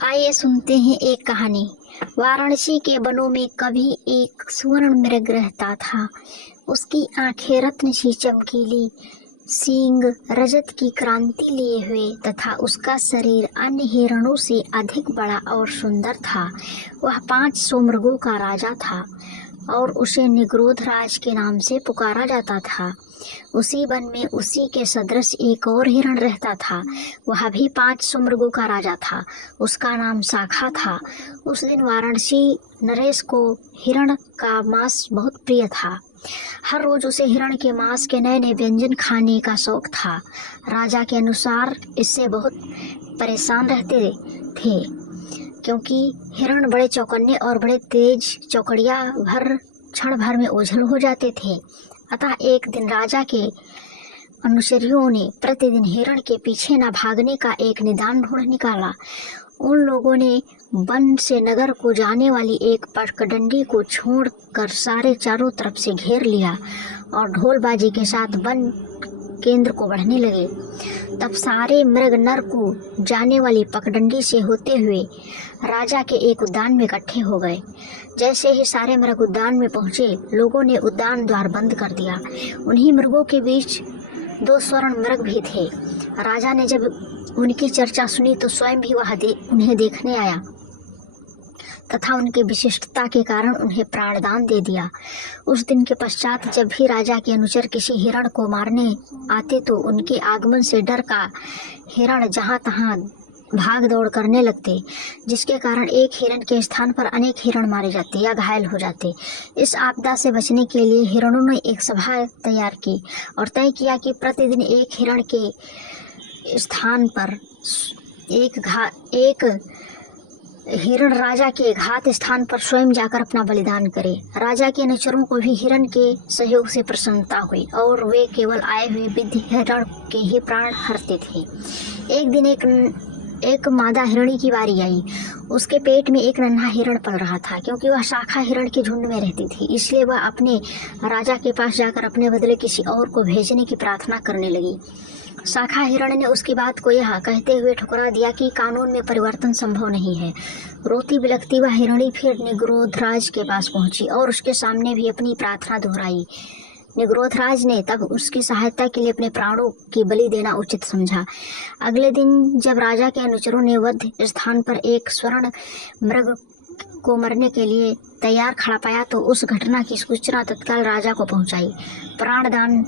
आइए सुनते हैं एक कहानी। वाराणसी के वनों में कभी एक स्वर्ण मृग रहता था। उसकी आंखें रत्न सी चमकीली, सींग रजत की क्रांति लिए हुए तथा उसका शरीर अन्य हिरणों से अधिक बड़ा और सुंदर था। वह 500 मृगों का राजा था और उसे निग्रोध राज के नाम से पुकारा जाता था। उसी वन में उसी के सदृश एक और हिरण रहता था। वह भी 500 मृगों का राजा था। उसका नाम शाखा था। उस दिन वाराणसी नरेश को हिरण का मांस बहुत प्रिय था। हर रोज उसे हिरण के मांस के नए नए व्यंजन खाने का शौक था। राजा के अनुसार इससे बहुत परेशान रहते थे, क्योंकि हिरण बड़े चौकन्ने और बड़े तेज चौकड़िया भर क्षण भर में ओझल हो जाते थे। अतः एक दिन राजा के अनुचरियों ने प्रतिदिन हिरण के पीछे न भागने का एक निदान ढूंढ निकाला। उन लोगों ने वन से नगर को जाने वाली एक पगडंडी को छोड़कर सारे चारों तरफ से घेर लिया और ढोलबाजी के साथ वन केंद्र को बढ़ने लगे। तब सारे मृग नर को जाने वाली पगडंडी से होते हुए राजा के एक उद्यान में इकट्ठे हो गए। जैसे ही सारे मृग उद्यान में पहुंचे, लोगों ने उद्यान द्वार बंद कर दिया। उन्हीं मृगों के बीच 2 स्वर्ण मृग भी थे। राजा ने जब उनकी चर्चा सुनी तो स्वयं भी वह उन्हें देखने आया तथा उनकी विशिष्टता के कारण उन्हें प्राणदान दे दिया। उस दिन के पश्चात जब भी राजा के अनुचर किसी हिरण को मारने आते तो उनके आगमन से डर का हिरण जहां तहां भाग दौड़ करने लगते, जिसके कारण एक हिरण के स्थान पर अनेक हिरण मारे जाते या घायल हो जाते। इस आपदा से बचने के लिए हिरणों ने एक सभा तैयार की और तय किया कि प्रतिदिन एक हिरण के स्थान पर एक हिरण राजा के घात स्थान पर स्वयं जाकर अपना बलिदान करे। राजा के अनुचरों को भी हिरण के सहयोग से प्रसन्नता हुई और वे केवल आए हुए विद्ध हिरण के ही प्राण हरते थे। एक दिन एक मादा हिरणी की बारी आई। उसके पेट में एक नन्हा हिरण पल रहा था। क्योंकि वह शाखा हिरण के झुंड में रहती थी, इसलिए वह अपने राजा के पास जाकर अपने बदले किसी और को भेजने की प्रार्थना करने लगी। शाखा हिरण ने उसकी बात को यह कहते हुए ठुकरा दिया कि कानून में परिवर्तन संभव नहीं है। रोती बिलखती वह हिरणी फिर निग्रोधराज के पास पहुंची और उसके सामने भी अपनी प्रार्थना दोहराई। निग्रोधराज ने तब उसकी सहायता के लिए अपने प्राणों की बलि देना उचित समझा। अगले दिन जब राजा के अनुचरों ने वध स्थान पर एक स्वर्ण मृग को मरने के लिए तैयार खड़ा पाया तो उस घटना की सूचना तत्काल राजा को पहुंचाई। प्राणदान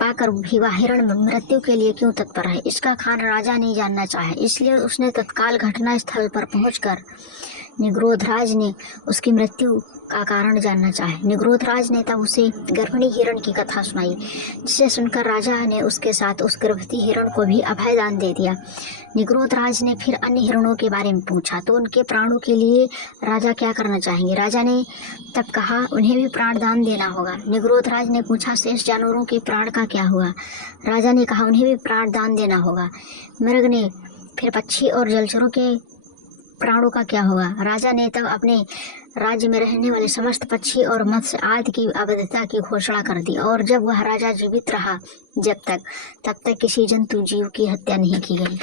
पाकर भी वह हिरण मृत्यु के लिए क्यों तत्पर है, इसका कारण राजा नहीं जानना चाहा, इसलिए उसने तत्काल घटना स्थल पर पहुंचकर निग्रोधराज ने उसकी मृत्यु का कारण जानना चाहा। निग्रोधराज ने तब उसे गर्भिणी हिरण की कथा सुनाई, जिसे सुनकर राजा ने उसके साथ उस गर्भवती हिरण को भी अभय दान दे दिया। निग्रोधराज ने फिर अन्य हिरणों के बारे में पूछा तो उनके प्राणों के लिए राजा क्या करना चाहेंगे। राजा ने तब कहा उन्हें भी प्राण दान देना होगा। निग्रोधराज ने पूछा शेष जानवरों के प्राण का क्या हुआ। राजा ने कहा उन्हें भी प्राण दान देना होगा। मृग ने फिर पक्षी और जलचरों के प्राणों का क्या होगा। राजा ने तब अपने राज्य में रहने वाले समस्त पक्षी और मत्स्य आदि की अवैधता की घोषणा कर दी और जब वह राजा जीवित रहा तब तक किसी जंतु जीव की हत्या नहीं की गई।